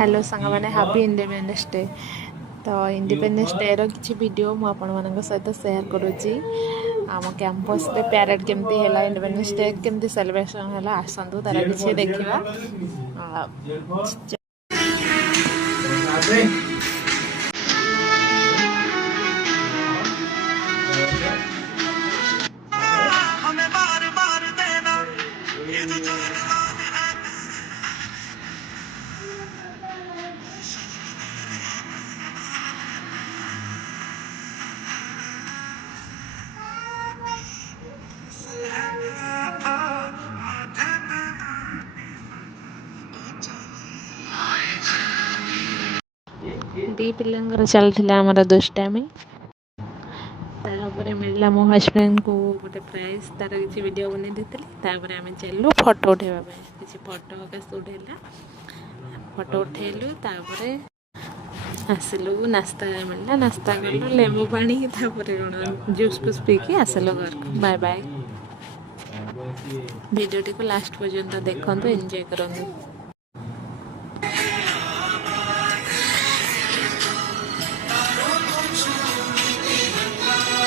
हेलो सांग मैंने happy independence day. तो इंडिपेंडेंस डे रो किसी वीडियो मु आपण मानक सहित शेयर करूची। आम कैंपस रे पैरेड केमती हैला, इंडिपेंडेंस डे केमती सेलिब्रेशन हैला, आसंतु तारा किसी देखिबा। दी पिल्लंगर चलथिला हमर दुष्टामी। तापर मिलला मो हस्बैंड को गोटे प्राइज तार किसी वीडियो बने देते। तापर आम चलू फोटो उठेवा किसी फोटो का शूट है। फोटो उठेलु तापर आसलु नास्ता मिलला, नास्ता कलु लेंबू पानी तापर जूस फूस पी के आसलु घर को। Bye bye. वीडियो को लास्ट पर्यंत देखते एंजॉय करते।